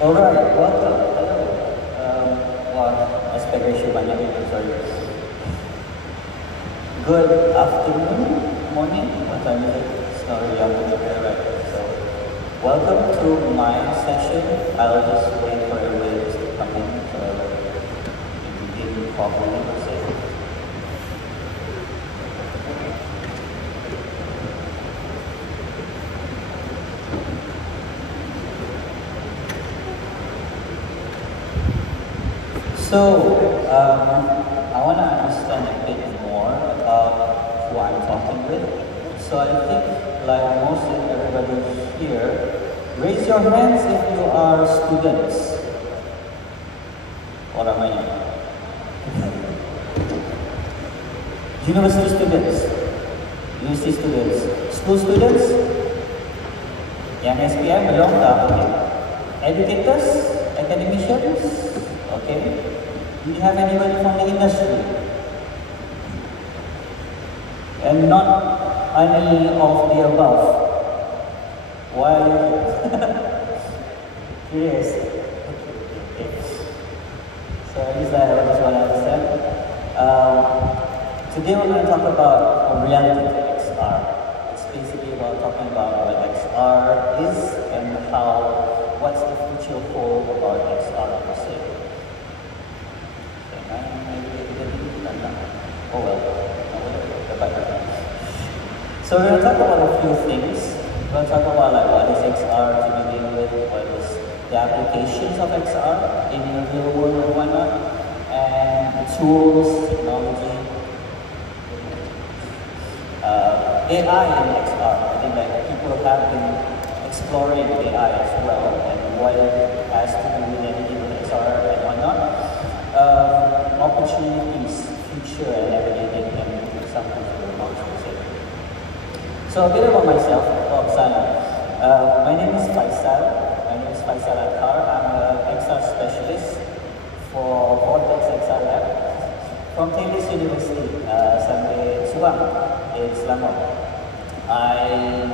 Alright, welcome. Hello. Aspect ratio banyak itu, sorry. Good afternoon, morning, what time is it? It's not really afternoon here, right? So, welcome to my session. I'll just wait for everybody to come in to begin properly, per se. So, I want to understand a bit more about who I'm talking with. So I think, like most of everybody here, raise your hands if you are students. Or am I? University students, university students, school students, yang SPM belum tak? Okay. Educators, academicians, okay. Do you have anybody from the industry? And not any of the above? Why? Curious. Okay. So at least I just want to understand. Today we're going to talk about reality to XR. It's basically about talking about what XR is and what's the future hold about XR per se. Oh well. So we're going to talk about a few things. We're going to talk about like what is XR to begin with, what is the applications of XR in the real world and whatnot, and the tools, technology, AI in XR. I think like people have been exploring AI as well and what it has to do with anything with XR and whatnot. Opportunities, future, and navigating and something to the most. So a bit about myself, my name is Faisal. My name is Faisal Athar. I'm an XR specialist for Vortex XR Lab from Tencent University, Sampai Subang in Selangor. I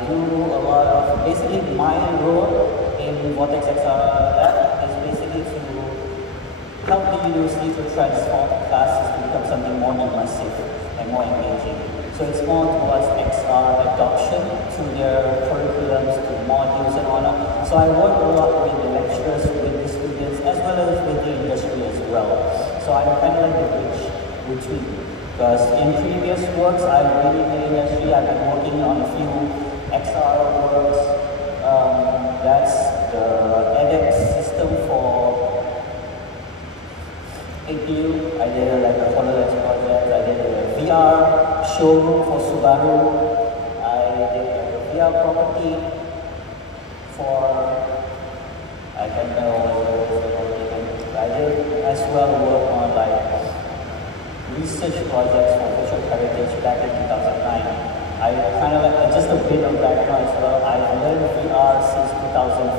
do a lot of, basically my role in Vortex XR Lab is basically to help the university to transform classes to become something more immersive and more engaging. So it's more towards XR adoption to their curriculums, to modules and all that. So I work a lot with the lecturers, with the students, as well as with the industry as well. So I'm kind of like the bridge between. Because in previous works, I've been in the industry, I've been working on a few XR works. That's the edX system for APU. I did like a follow-up project. I did a VR showroom for Subaru. I did a VR property for, I don't know, I did as well work on like research projects for virtual heritage back in 2009. I kind of like, just a bit of background as well. I learned VR since 2005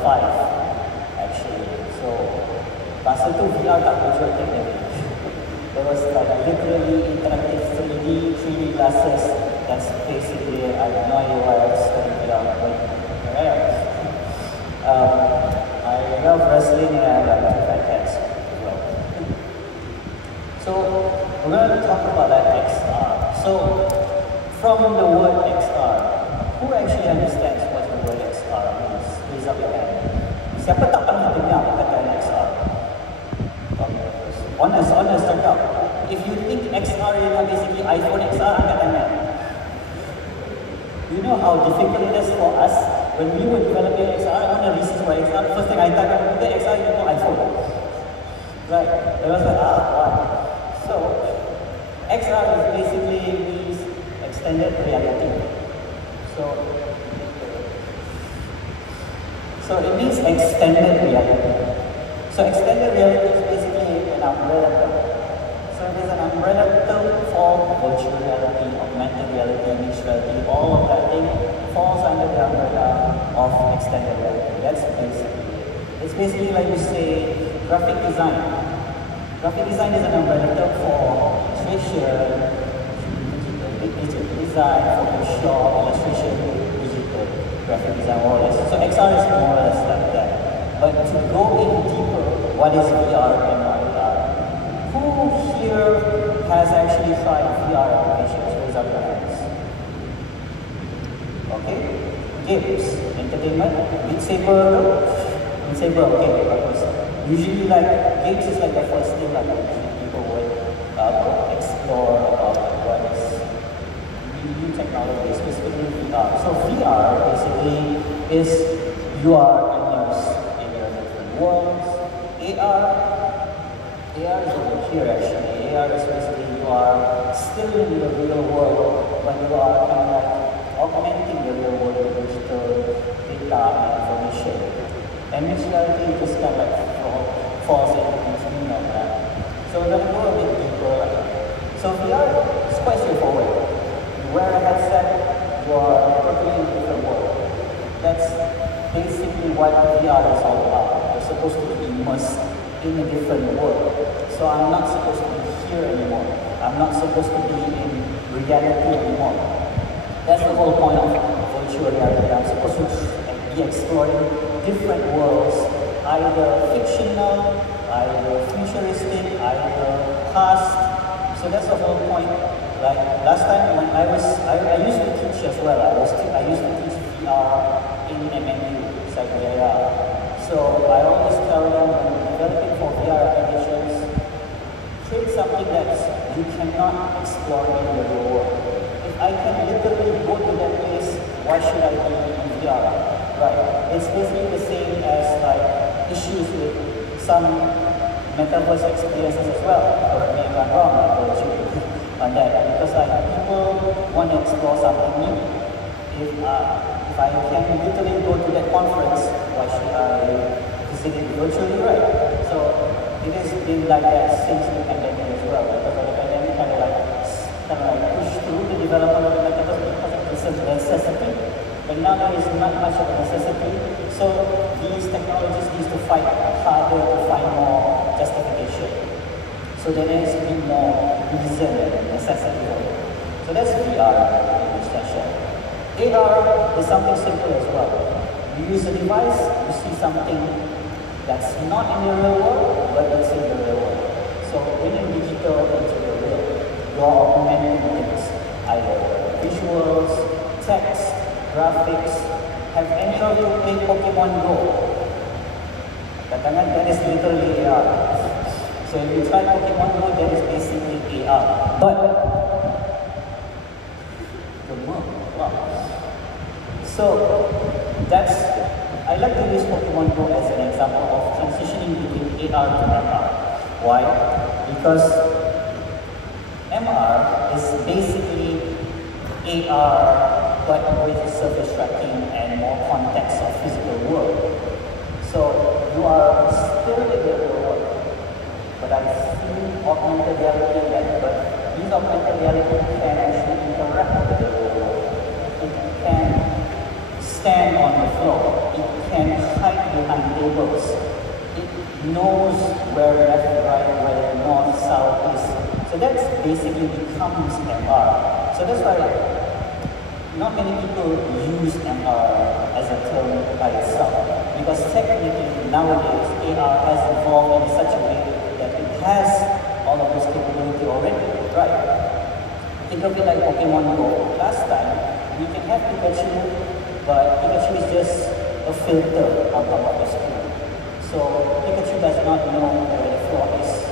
actually. So masa tu VR tak virtual technology. There was like literally interactive 3D glasses. That's basically, I have no idea why I was studying VR, but I love wrestling and I have like 2 fat cats as well. So we're going to talk about that XR. So from the word XR, who actually understands what the word XR means? Raise up your hand. Siapa tak pernah dengar kata XR? Honest, straight up. If you think XR is basically iPhone XR, angkat tangan. You know how difficult it is for us when we were developing XR, on the research for XR, the first thing I typed on the XR is iPhone. Right? It was like, wow. So, XR is basically means extended reality. So it means extended reality. So extended reality is basically an umbrella term. So it is an umbrella term for virtual reality, augmented reality, mixed reality, all of that thing falls under the umbrella of extended reality. That's basically it. It's basically like you say graphic design. Graphic design is an umbrella term for illustration, digital design, Photoshop, illustration, digital graphic design, more or less. So XR is more or less like that. But to go in what is VR and AR? Who here has actually tried VR applications? Raise up your hands. Okay. Games, entertainment, Beat Saber. Beat Saber, okay, because usually like games is like the first thing that people would explore about what is new technology, specifically VR. So VR basically is you are immersed in your different worlds. AR is over here actually. AR is basically you are still in the real world, but you are kind of like augmenting the real world with digital data and information. And mixed reality just kind of like falls into meaning of that. So we're going to go a bit deeper. So VR is quite straightforward. You wear a headset, you are totally in a different world. That's basically what VR is all about. You're supposed to be immersed in a different world. So I'm not supposed to be here anymore. I'm not supposed to be in reality anymore. That's the whole point of virtual reality. I'm supposed to be exploring different worlds, either fictional, either futuristic, either past. So that's the whole point. Like last time when I used to teach as well. I used to teach VR in MNU, Sail. So I always tell them when developing for VR applications, create something that you cannot explore in the real world. If I can literally go to that place, why should I be in VR? Right. It's basically the same as like issues with some metaverse experiences as well. Correct me if I'm wrong, I told you on that. Because like people want to explore something new. If I can literally go to that conference, why should I visit it virtually, right? So it has been like that since the pandemic as well. Because the pandemic kind of like pushed through the development of the metaverse because it's a necessity. But now there is not much of a necessity. So these technologies need to fight harder to find more justification. So there needs to be more reason and necessity for it. So that's VR in extension. AR is something simple as well. You use a device, you see something that's not in the real world, but it's in the real world. So bringing digital into the real, you are augmenting things, either visuals, text, graphics. Have any of you played Pokemon Go? That is literally AR. So if you try Pokemon Go, that is basically AR. But so I like to use Pokemon Go as an example of transitioning between AR to MR. Why? Because MR is basically AR but with surface tracking and more context of physical world. So you are still in the real world, but I see augmented reality again, but these augmented reality can actually interact with the real world. It can stand on the floor. It can hide behind tables. It knows where left, right, where north, south is. So that's basically becomes MR. So that's why not many people use MR as a term by itself. Because technically nowadays AR has evolved in such a way that it has all of those capability already. Right. Think of it like Pokemon Go. Last time we can have Pikachu, but Pikachu is just a filter on top of the screen. So Pikachu does not know where the floor is,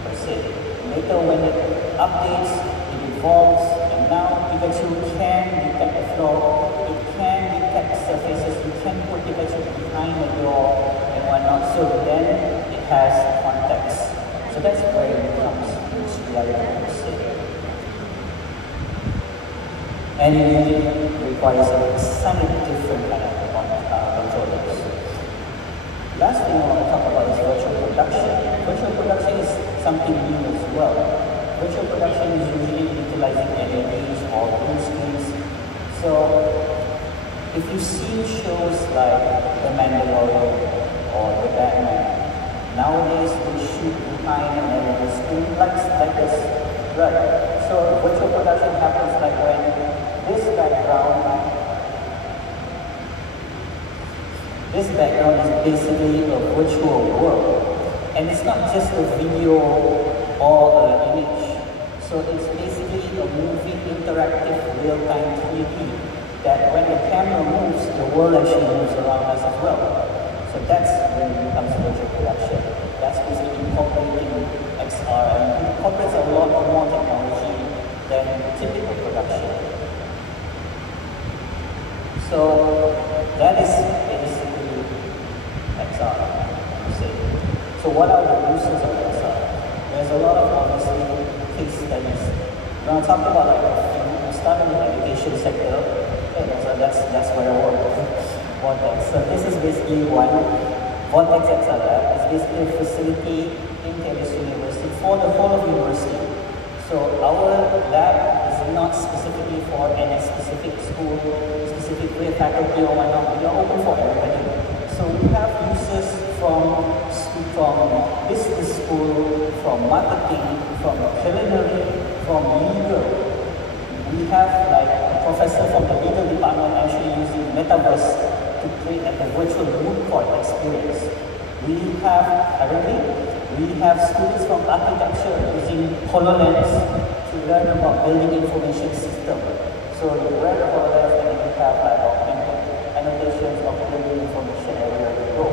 per se. Later when it updates, it evolves, and now Pikachu can detect the floor, it can detect surfaces, you can put Pikachu behind the door and whatnot, so then it has context. So that's where it becomes reality per se. And it requires a somewhat different kind of controllers. Last thing I want to talk about is virtual production. Virtual production is something new as well. Virtual production is usually utilizing LEDs or blue screens. So if you see shows like The Mandalorian or The Batman, nowadays they shoot behind an LED screen like this. Right. So virtual production happens like when this background is basically a virtual world. And it's not just a video or an image. So it's basically a moving, interactive, real-time 3D that when the camera moves, the world actually moves around us as well. So that's when it becomes virtual production. That's basically incorporating XR and incorporates a lot more technology than typical production. So that is basically XR, you say. So what are the uses of XR? There's a lot of obviously case studies. When I talk about like we started in the education sector, so that's where I work. Vortex. So this is basically one. Vortex XR is basically a facility in Cambridge University for the whole of university. So our lab is not specifically for any specific school, specific faculty or whatnot. We are open for everybody. So we have users from business school, from marketing, from culinary, from legal. We have like a professor from the legal department actually using metaverse to create like a virtual mood court experience. We have students from architecture using HoloLens to learn about building information system. So you learn about that and you have like annotations of building information everywhere you go.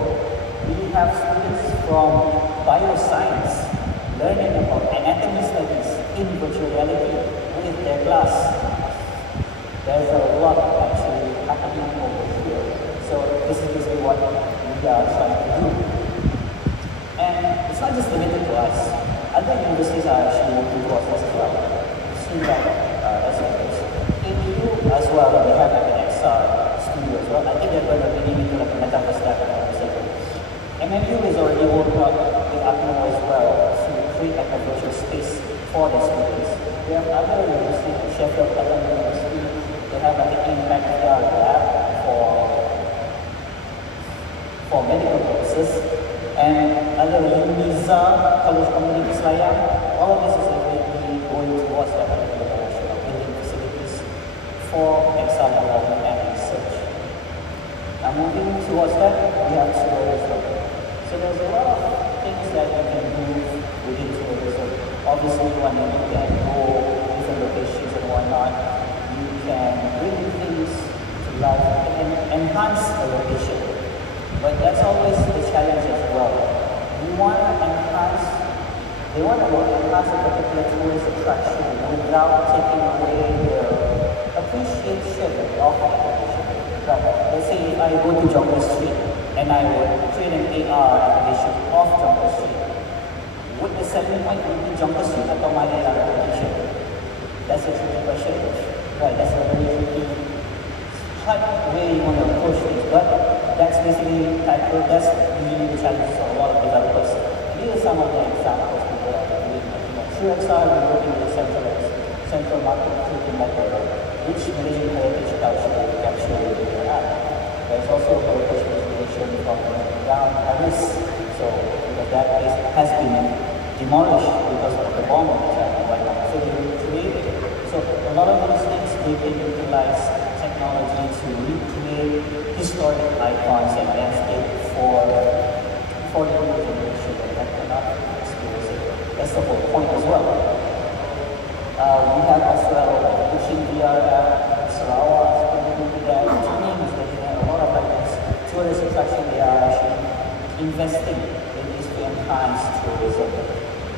We have students from bioscience learning about anatomy studies in virtual reality with their class. There's a lot actually happening over here. So this is basically what we are trying to do. And it's not just limited to us. Other universities are actually working towards this as well. See that in EU as well, they have like an XR studio as well. I think they're going to really into like a metaverse lab. MMU is already working out with Apno as well to create like a virtual space for the students. We have other universities, Sheffield University, they have like an impact VR lab for medical purposes. And other UNISA, College Community Selayang, all of this is already going towards that direction of building facilities for XR development and research. Now moving towards that, we have tourism. So there's a lot of things that you can do within tourism. Obviously, when you can go different locations and whatnot, you can bring things to life and enhance a location. But that's always the challenge as well. You want to enhance, they want to enhance a particular tourist attraction without taking away the appreciation of the location. But let's say if I go to Jonker Street and I would create an AR application of Jonker Street, would the selling point be Jonker Street or my AR application? That's a tricky question. Right, that's a very tricky way you want to approach this. But that's basically that's really the challenge for a lot of developers. These are some of the examples people are doing. Through XR, we're working with Central Market Creating Method, which Malaysian heritage culture capture within the app. There's also a heritage preservation from around Paris. So that place has been demolished because of the bomb attack and whatnot. So they recreated it. So a lot of these things they can utilize technology to recreate historic icons and landscape for the new generation that cannot experience it. That's the whole point as well. We have as well pushing VR app, Sarawak, that China is looking at a lot of like this tourist attraction. They are actually investing in this to enhance tourism.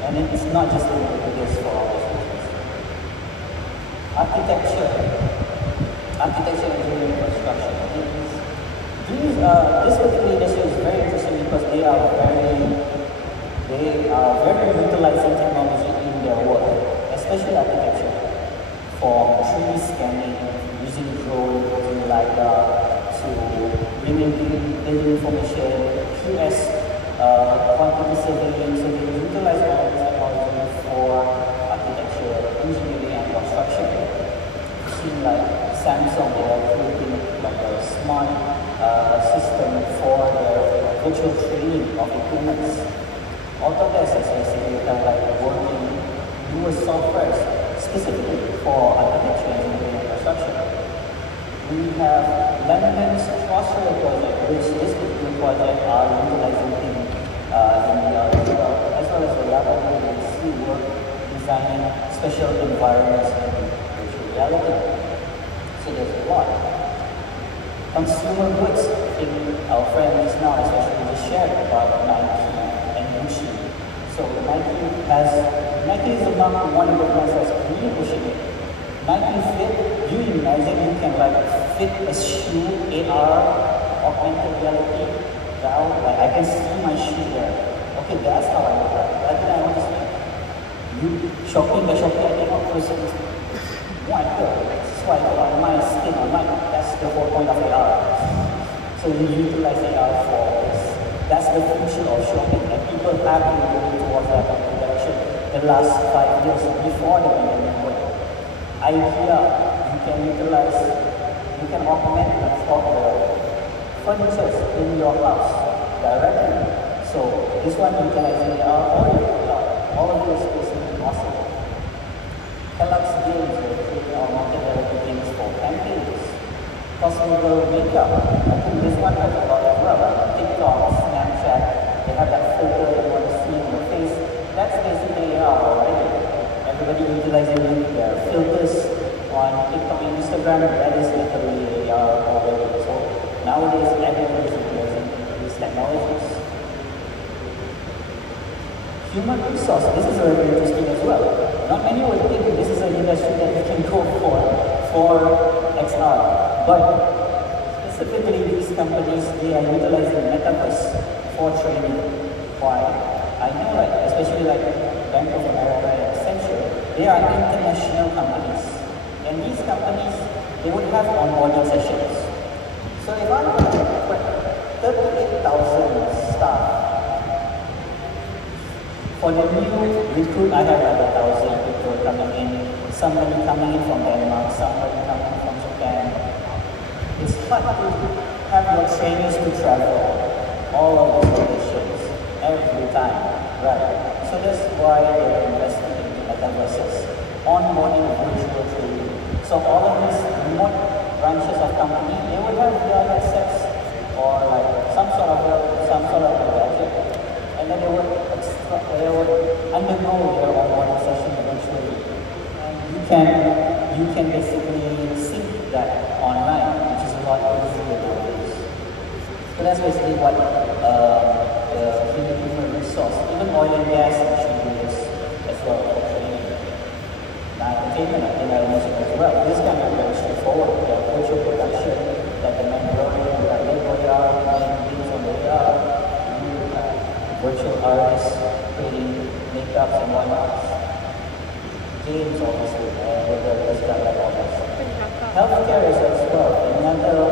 And it's not just limited to this for all reasons. Architecture, engineering, construction. This particular industry is very interesting because they are very utilizing technology in their work, especially architecture, for 3D scanning, using drone, using LiDAR to bringing building information, QS, quantity surveying. So they utilize all this technology for architecture, engineering, and construction. You see, like Samsung, they are creating like a smart system for the virtual training of equipment. Autodesk is basically kind of like working newer software specifically for architecture, engineering, and construction. We have London's Crossrail project, which this particular project are utilizing in VR as well, the other MDEC work designing special environments in virtual reality. So there's a lot. Consumer goods, I think our friend is now especially just shared about Nike and Gucci. So Nike is among one of the brands that's really pushing it. Nike Fit, do you imagine you can like fit a shoe, AR, augmented reality down? Like I can see my shoe there. Okay, that's how I look like. That's what I want to see. You shopping, I cannot person. What the? Swipe on my skin, on my, that's the whole point of AR. So you utilize AR for this. That's the future of shopping, and people have been moving towards that direction the last 5 years before the pandemic. IKEA, you can utilize, you can augment the furniture in your house directly. So this one you can actually all of this is possible. Kellogg's Games will create augmented reality games for campaigns. Cosmetic makeup, I think this one has a lot as well. TikTok, Snapchat, they have that filter you want to see in your face. That's basically AR already. Everybody utilizing their filters on TikTok and Instagram, that is literally AR already. So nowadays everybody is utilizing these technologies. Human resource, this is very interesting as well. Not many would think this is an industry that you can go for XR, but specifically these companies, they are utilizing metaverse for training. Why? I know, like, especially like Bank of America and Accenture, they are international companies, and these companies, they would have onboarding sessions. So if I put 38,000 staff, for the new recruit, I have like 1,000 people coming in. Somebody coming in from Denmark, somebody coming from Japan. It's hard to have your trainers to travel all of those locations every time, right? So that's why they're investing in metaverses, onboarding virtual training. So all of these remote branches of company, they would have their headsets or like some sort of gadget, and then they would undergo their onboarding session virtually. And you can basically see that online, which is a lot easier nowadays. So that's basically what the human resource, even oil and gas actually do this as well for training. Now entertainment, I think I mentioned as well. This can be very straightforward. The virtual production, like the Mandalorian, like Legoya, games on the AR, virtual artists creating makeups and whatnot. Games obviously, with the like all this. Healthcare is as well another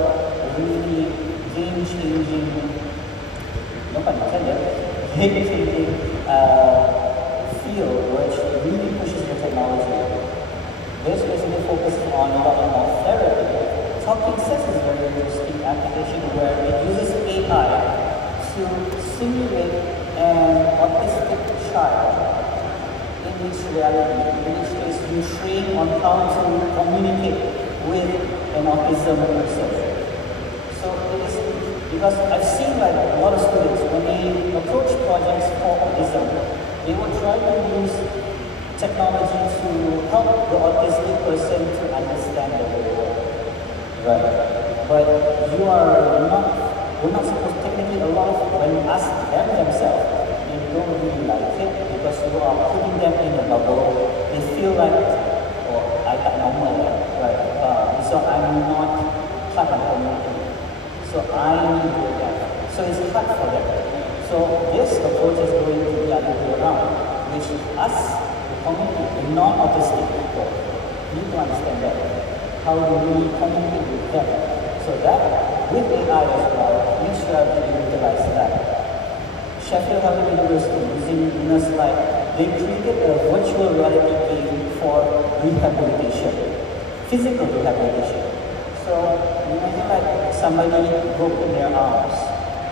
really game-changing, field which really pushes the technology. This basically focuses on a lot more therapy. Talking Sense is a very interesting application where it uses AI to simulate an autistic child in its reality, in which case you train on how to communicate with an autism person. So it is, because I've seen like a lot of students, when they approach projects for autism, they will try to use technology to help the autistic person to understand the world. Right. But we're not supposed to, technically a lot of, when you ask them themselves, they don't really like it because you are putting them in a bubble. They feel like, oh, I got normal, right? So I'm not part of community. So I need to do that. So it's hard for them. So this approach is going to be the other way around, which us, the community, the non-autistic people, need to understand that. How do we communicate with them? So that, with AI as well, make sure that you utilize that. Sheffield University, using Nurse-like, they created a virtual reality game for rehabilitation, physical rehabilitation. So imagine like somebody broken their arms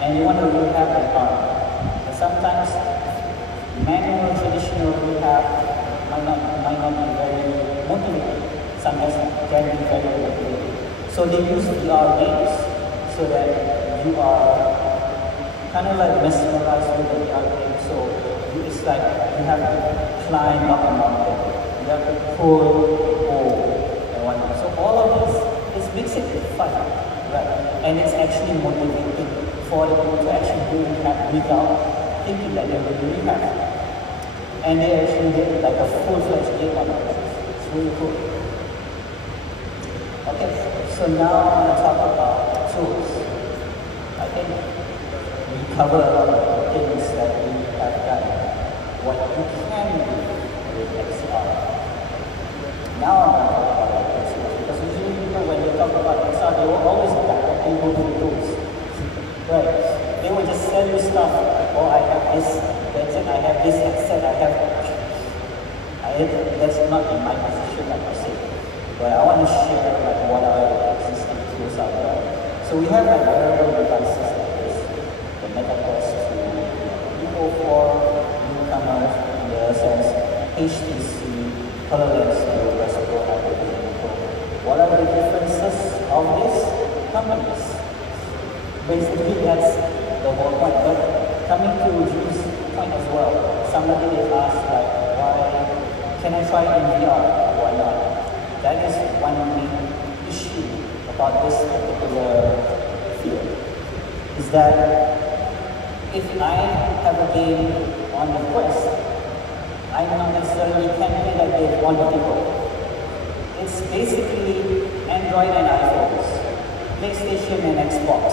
and you want to rehab their arm. And sometimes manual traditional rehab might not be very motivating. Sometimes it can be very motivating. So they use VR games so that you are kind of like mesmerized with the VR game. So it's like you have to climb up a mountain, you have to pull and whatnot. So all of this, makes it fun, right? And it's actually motivating for the people to actually do that without thinking that they will really have. And they actually get like a full-fledged game on it. It's really cool. Okay, so now I'm going to talk about tools. I think we cover a lot of the things that we have done. What you can do with XR. Now I'm going to talk about XR, because usually people, when they talk about XR, they will always directly go to the tools. Right? They will just sell you stuff. Oh, I have this gadget, I have this headset, that's not in my position, like I said. But I want to share like what are the existing tools out there. So we have like wearable devices like this, the MetaQuest 2, Evo 4, newcomers in the sense, HTC, HoloLens, Expo, what are the differences of these companies? Basically, that's the whole point. But coming to Drew's point as well, somebody asked like, why can I try in VR? Why not? That is one main issue about this particular field. Is that if I have a game on the Quest, I not necessarily can play that game on the Evo. It's basically Android and iPhones, PlayStation and Xbox.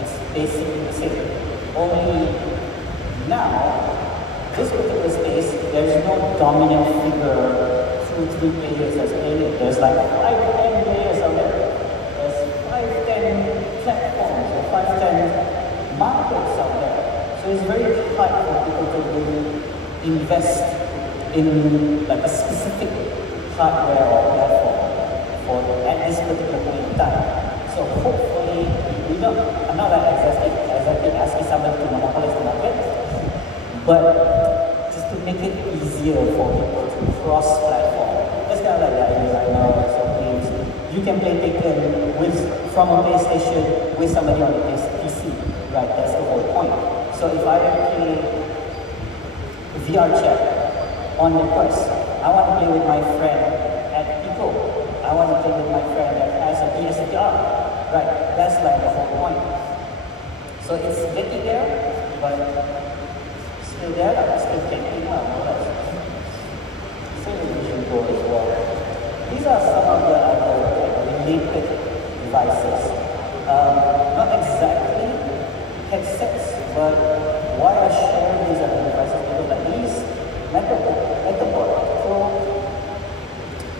It's basically the same. Only now, this particular space, there's no dominant figure, 2-3 players that's playing it. There's like 5-10 players out there. There's 5-10 platforms or 5-10 markets out there. So it's very hard for people to really invest in like a specific hardware or platform for at this particular point in time. So hopefully, I'm not like exactly asking somebody to monopolize the market, but just to make it easier for people to cross-platform. That's kind of like the idea right now. So you can play Tekken from a PlayStation with somebody on a PC, right? That's the whole point. So if I play VR chat on the Quest, I want to play with my friend at Expo. I want to play with my friend that has a PSVR. Right, that's like the whole point. So it's getting there, but still there, still getting more or less. Sail Vision Pro as well. These are some of the other related devices. Not exactly headsets, but why I share these other devices because like these Metapod Pro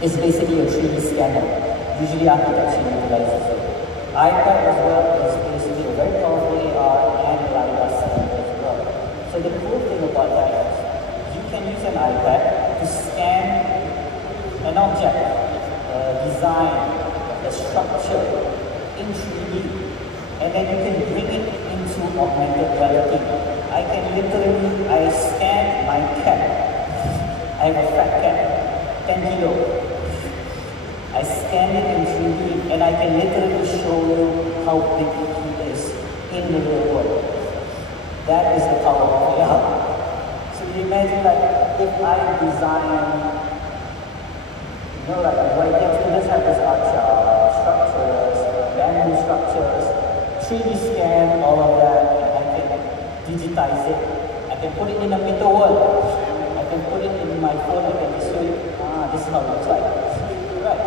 is basically a 3D scanner. Usually architecture utilizes it. iPad as well is basically a very powerful AR and LiDAR sensor as well. So the cool thing about that is you can use an iPad to scan an object, design, the structure in 3D, and then you can bring it into augmented reality. I can literally, scan my cat. I have a fat cat, 10 kilo. I scan it in 3D and I can literally show you how big he is in the real world. That is the power of AR. So you imagine like if I design, like when let's have this art structures, bamboo structures, 3D scan all of that, and I can digitize it. I can put it in a meta world. I can put it in my phone. I can show you, this is how it looks like. Right.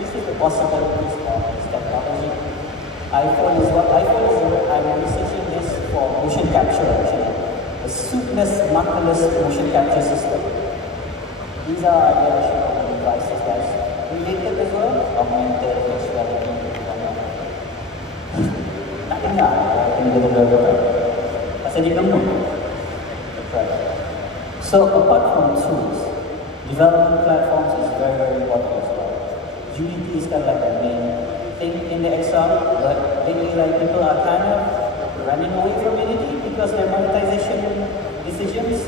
This is the possibilities of this technology. iPhone is I'm researching this for motion capture actually. A suitless, markerless motion capture system. These are the additional devices that's related as well. Augmented reality. Tak dengar, kena dengar. Pasal dia belum. Right. So apart from tools, development platforms is very, very important as well. Unity is kind of like the main thing in the XR, but lately like people are kind of running away from Unity because their monetization decisions.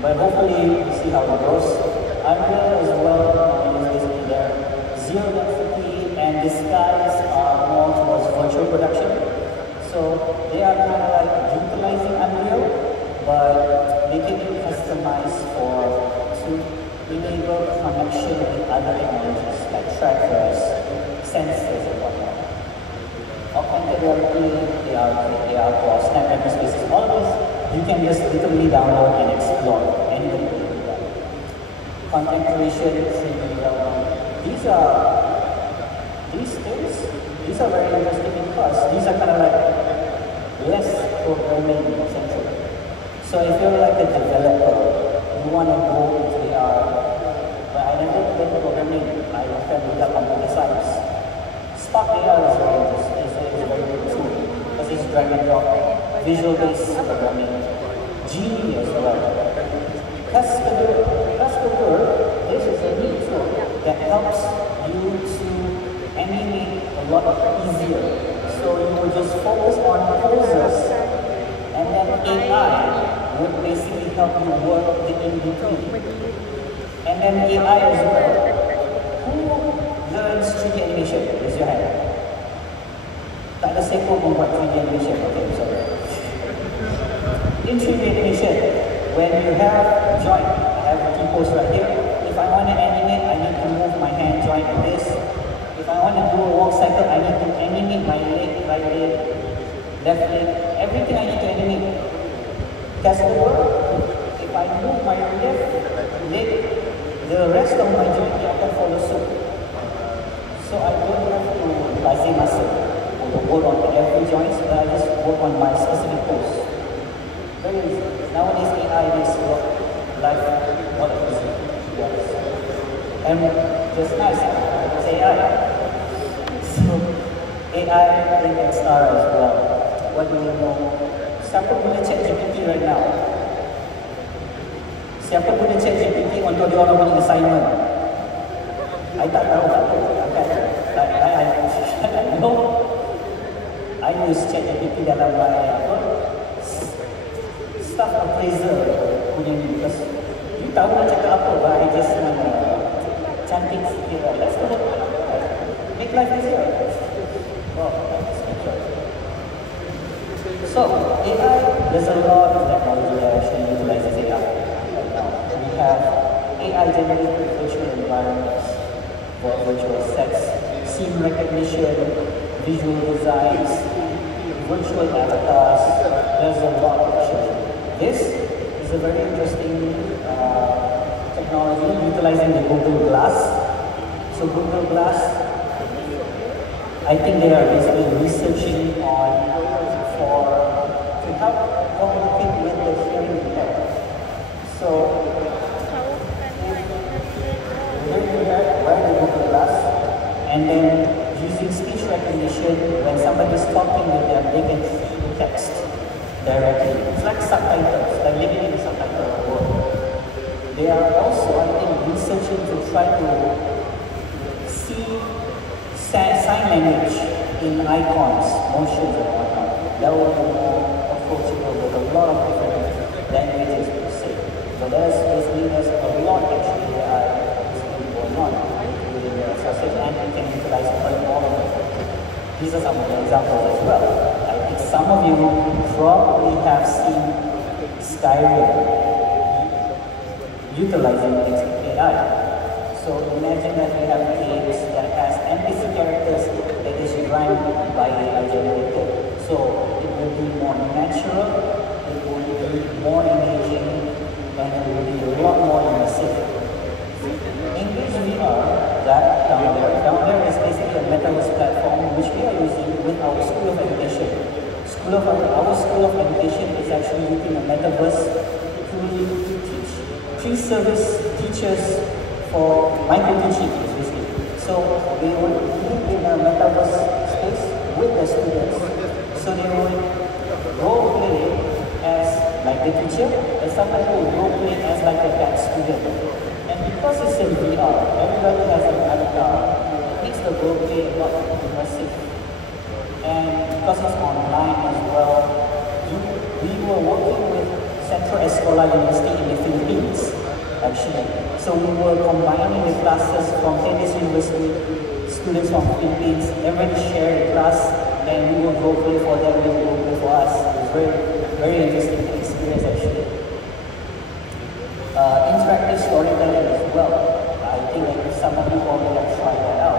But hopefully we see how it goes. Unreal as well is basically there. Zero density and disguise are more towards virtual production. So they are kind of like trackers, sensors, and whatnot. Augmented reality, AR for Snapdragon spaces, all of this you can just literally download and explore. Anybody can do that. Content creation, these things, these are very interesting because these are kind of like less programming centric. So if you're like a developer, you want to go into AR, but I never went to programming, I fell with computer science. Spark AR is a very good tool because it's drag and drop, visual based programming, Genie as well. Cascadeur, this is a new tool that helps you to animate a lot easier. So you will just focus on poses, and then AI would basically help you work the in-between. And then AI as well. Who learns 3D animation? Raise your hand. Tak ada seko membuat 3D animation. Okay, sorry. In 3D animation, when you have joint, I have a key pose right here. If I want to animate, I need to move my hand joint like this. If I want to do a walk cycle, I need to animate my leg, right leg, left leg, everything I need to animate. Cascadeur, if I move my left leg, the rest of my joint akan follow suit. So I don't have to basi muscle or to work on every joint, but I just work on my specific pose. Very easy. Nowadays AI makes work life a lot easier. Yes. And just nice, it's AI. So AI in XR as well. What do you know? Siapa guna ChatGPT right now? Siapa guna ChatGPT untuk dia orang punya assignment? I tak tahu. I know. I use ChatGPT dalam staff appraiser punya ni because you tahu nak cakap apa, but I just nak cantik sikit lah. Let's go. Make life easier. Oh, so, AI, there's a lot of technology that actually utilizes AI right now. We have AI-generated virtual environments for virtual sets, scene recognition, visual designs, virtual avatars. There's a lot actually. This is a very interesting technology utilizing the Google Glass. So Google Glass, I think they are basically researching on to help compete with the hearing impairment. So we're going to wear the Google Glass, and then using speech recognition, when somebody's talking with them, they can see the text directly. It's like subtitles, like living in a subtitle world. They are also, I think, researching to try to see sign language in icons, motions, and whatnot. That will be more approachable with a lot of different languages per se. So there's a lot actually going on within the association, and you can utilize all of it. These are some of the examples as well. I think some of you probably have seen Skyrim utilizing AI. So imagine that we have games that has NPC characters that is run by AI generated. So it will be more natural, it will be more engaging, and it will be a lot more immersive. Engage VR, that down there is basically a metaverse platform which we are using with our School of Education. Our School of Education is actually using a metaverse to teach pre-service teachers for micro-teaching, basically. So we would be in a metaverse space with the students. So they would role play as like the teacher, and sometimes they would role play as like a bad student. And because it's in VR, everybody has an avatar, it makes the role play a lot immersive. And because it's online as well, we were working with Central Escola University in the Philippines, actually. So we were combining the classes from Tencent University, students from Philippines, everybody shared a class, and we would role play for them, they would role play for us. It was very, very interesting experience actually. Interactive storytelling as well. I think some of you already have tried that out.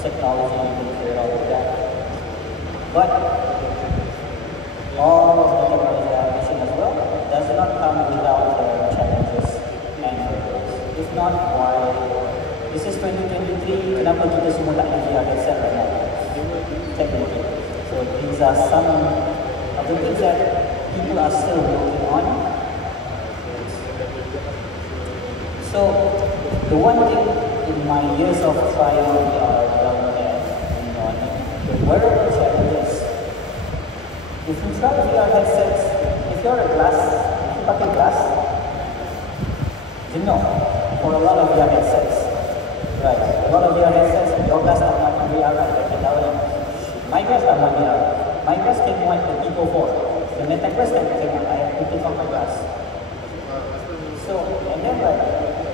technology will clear out of that. But all of the technology I mentioned as well does not come without the challenges and hurdles. If not, why? This is 2023, kenapa kita semua tak ada VR headset right now? Technically. So these are some of the things that people are still working on. So the one thing in my years of trial VR down there, the wearable challenges. If you try VR headsets, if you're a glass, if you pakai glass, you know, for a lot of VR headsets, right? A lot of VR headsets, your glass tak muat VR, right? I can tell you. My glass tak muat VR. My glass can muat the Eco 4. The Meta glass can muat. I have to take off my glass. So, and then like,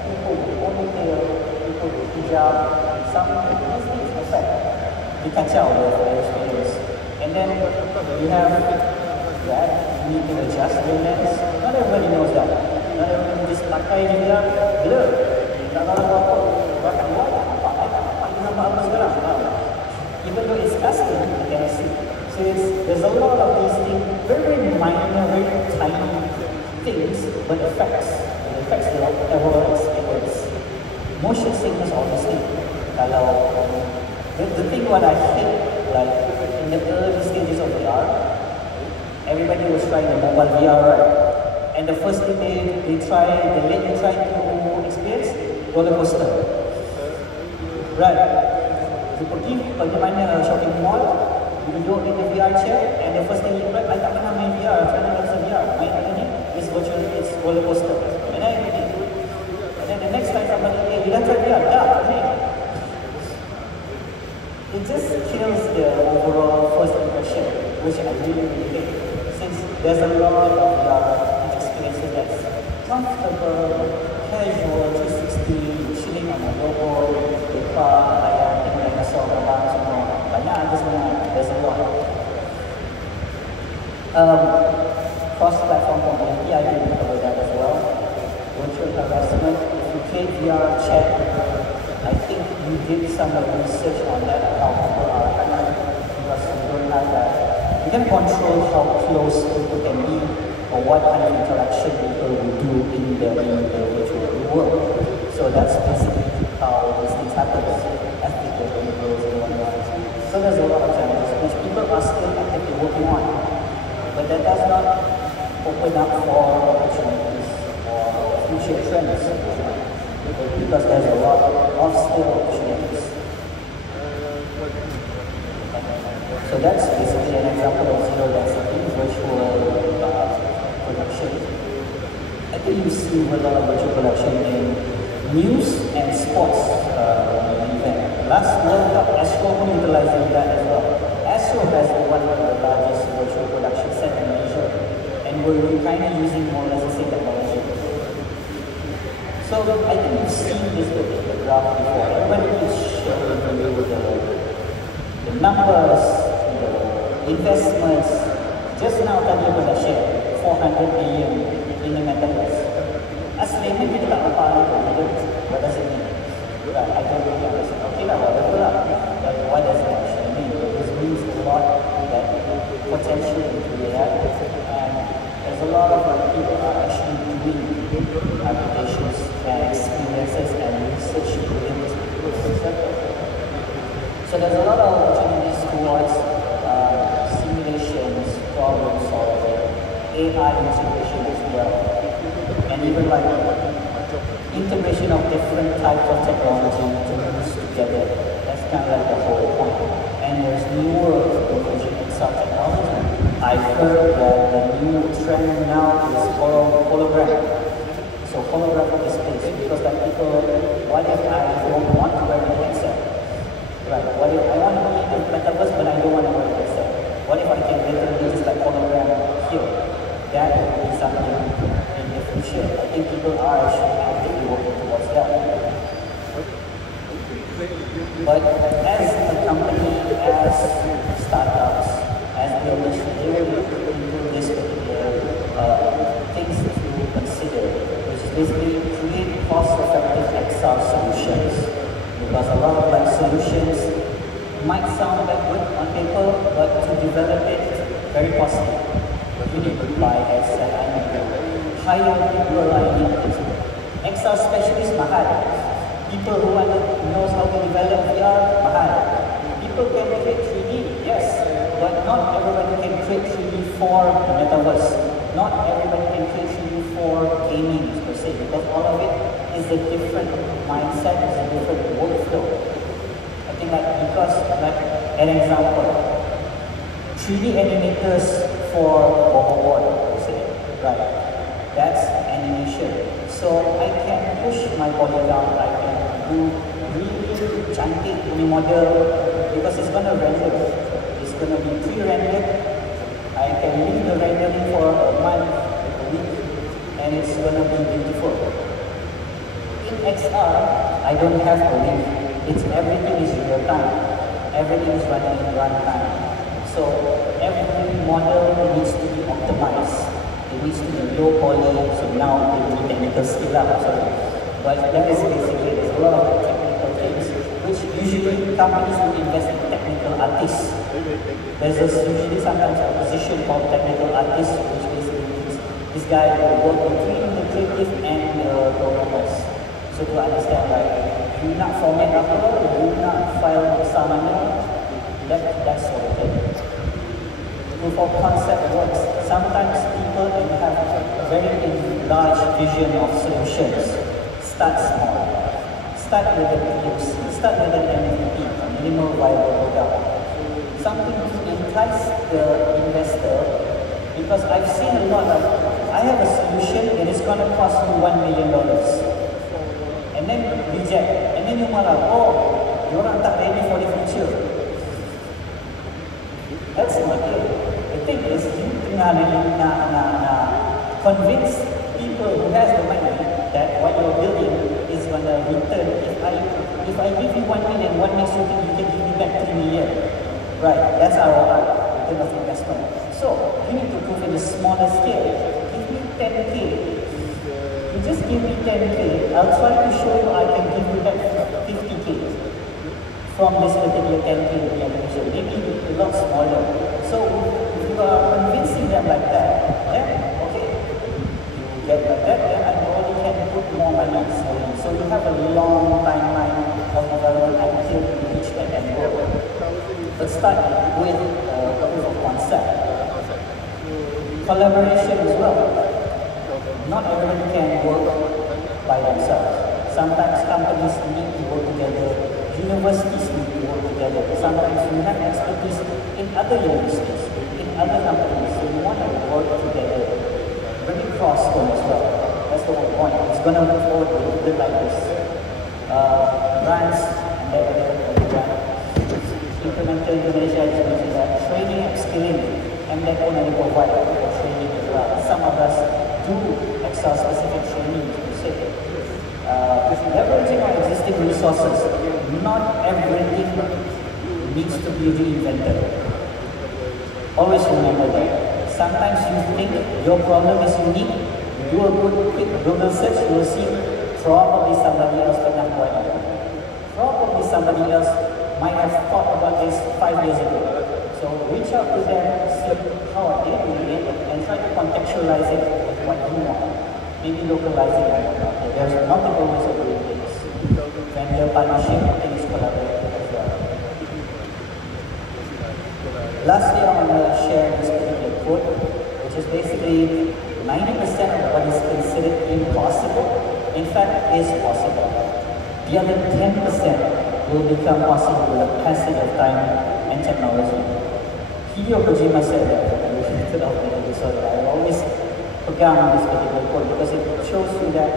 people with ponytail, people with hijab, some these things affect. Dikacau the experience. And then you have that, you need to adjust your lens. Not everybody knows that. Not everybody just pakai je dia, blur. Tak tahu apa, bahkan buat apa, dia nampak apa sekarang. Even though it's custom, you can see. So there's a lot of these things, very minor, very tiny things, but affects the overall experience. Motion sickness obviously. Kalau the thing what I hate, like in the early stages of VR, everybody was trying the mobile VR, right? And the first thing they tried to experience roller coaster, right? You pergi mana shopping mall, you duduk in the VR chair, and the first thing you like, I tak pernah main VR, macam mana rasa VR? Main ini is virtual, it's roller coaster. And then the next time somebody, hey, you dah try VR? Dah, it just kills the overall first impression, which I really hate. Since there's a lot of experiences that's comfortable, casual, 360, chilling on a robot, the car, kayak dinosaur, terbang semua. Banyak ada sebenarnya, there's a lot. Cross-platform community, I didn't cover that as well. Virtual harassment, if you play VR chat, I think you did some research on that, how people are because you don't have that. You can control how close people can be or what kind of interaction people will do in the virtual world. So that's basically how these things happen. Ethical rules and whatnot. So there's a lot of challenges which people are still actively working on. But that does not open up for opportunities or future trends. Because there's a lot of still opportunities. So that's basically an example of zero density virtual production. I think you see a lot of virtual production in news and sports event. Last World Cup, Expo utilizing that as well. Expo has one of the largest virtual production set in Asia, and we're kind of using more or less the same technology. So I think you've seen this particular graph before. Everybody is showing you the numbers, the investments. Just now tadi aku dah share 400 billion in the metaverse. Aslinya kita tak apa what does it mean? Right, I don't really understand. Okay lah, whatever lah. But what does it actually mean? This means a lot that potential into reality, and there's a lot of people are actually doing applications and experiences and research within this particular sector. So there's a lot of opportunities towards simulations, problem solving, AI integration as well, and even like integration of different types of technology to use together. That's kind of like the whole point. And there's newer innovation in such technology. I've heard that the new trend now is hologram. So holographic displays, because like people, what if I don't want to wear a headset? Right, what if I want to be in the metaverse but I don't want to wear a headset? What if I can literally just like hologram here? That would be something in the future. I think people are actually actively working towards that. But as a company, as startups, as the industry, they will look into this particular things to consider, which is basically create cost-effective XR solutions. Because a lot of like solutions might sound like good on paper, but to develop it, very costly. You need to buy headset, I need to hire people, I need to XR specialist, mahal. People who knows how to develop VR, mahal. People can create 3D, yes, but not everybody can create 3D for the metaverse. Not everybody can create 3D for gaming per se, because all of it is a different mindset, is a different workflow. I think because an example, 3D animators for overboard, per se, right? That's animation. So I can push my body down, I can do really cantik punya model because it's gonna render. It's gonna be pre-rendered. I can leave the rendering for a month, a week, and it's gonna be beautiful. In XR, I don't have to leave. Everything is real time. Everything is running in runtime. So every model needs to be optimized. It needs to be low poly, so now it will be technical skill up, sorry. But that is basically, there's a lot of technical things, which usually companies will invest in technical artists. There's usually sometimes a position called technical artist, which basically means this guy will work between the creative and the programmers. So to understand, like, you not format apa, you not file samanya, that sort of thing. Proof of concept works. Sometimes people can have a very large vision of solutions. Start small. Start with a POC. Start with an MVP, a minimal viable product. Something to entice the investor, because I've seen a lot of, I have a solution that is going to cost you $1 million. And then reject. And then you malah, oh, you orang tak ready for the future. That's not it. The thing is, you tengah convince people who has the money that what you're building is going to return. If I give you 1 million, what makes you think you can give me back 3 million? Right, that's ROI, return of investment. So, you need to prove in a smaller scale. Give me 10K. You just give me 10K, I'll try to show you I can give you back 50K from this particular 10K animation. Maybe a lot smaller. So, if you are convincing them like that, then, okay, you get like that, then I only can put more money slowly. So, you have a long timeline of development until you reach that end goal. But start with proof of concept. Collaboration as well. Not everyone can work by themselves. Sometimes companies need to work together. Universities need to work together. Sometimes you have expertise in other universities, in other companies, so you want to work together. Very cross-code as well. That's the whole point. It's going to move forward a little bit like this. Brands, implemented Indonesia is mentioned that training and skilling, MDEC only provide training as well. Some of us do extra specific training to say. Leveraging our existing resources, not everything needs to be reinvented. Always remember that. Sometimes you think your problem is unique, you do a good quick Google search, you will see probably somebody else pernah buat it. Probably somebody else might have thought about this 5 years ago. So reach out to them, see how are they doing it, and try to contextualize it with what you want. Maybe localize it. There's multiple ways of doing things. Vendor partnership, I think is collaborative as well. Lastly, I want to share this particular quote, which is basically 90% of what is considered impossible, in fact, is possible. The other 10% will become possible with the passage of time and technology. Hideo Kojima said that, sorry, I always pegang this particular quote because it shows you that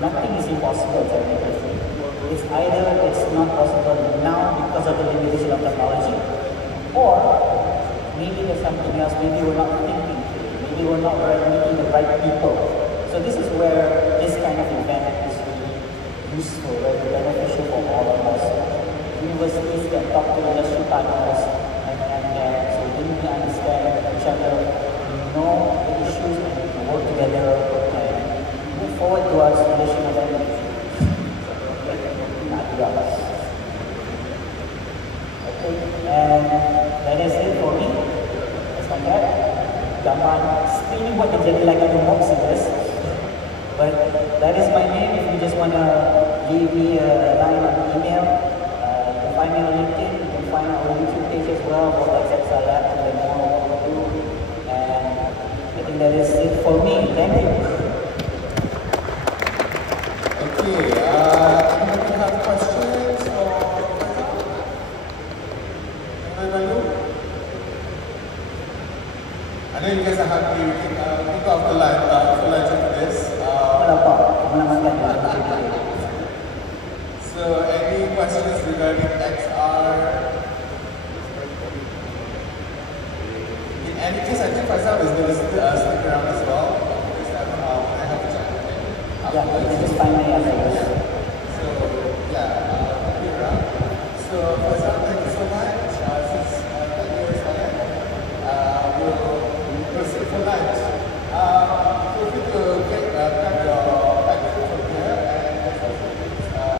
nothing is impossible technically. It's either it's not possible now because of the limitation of technology, or maybe there's something else, maybe we're not thinking, maybe we're not meeting the right people. So this is where this kind of event is really useful, very beneficial for all of us. Universities can talk to industry partners and so we need to understand each other, know the issues, and work together and move forward towards national event. gambar screen buat dia jadi lagi more serious. But that is my name. If you just want to leave me a line on email, you can find me on LinkedIn. You can find our YouTube page as well, about Faisal Athar, and more what we do. And I think that is it for me. Thank you. Okay, anyone have questions or I know you guys are happy. We can kick off the live for this.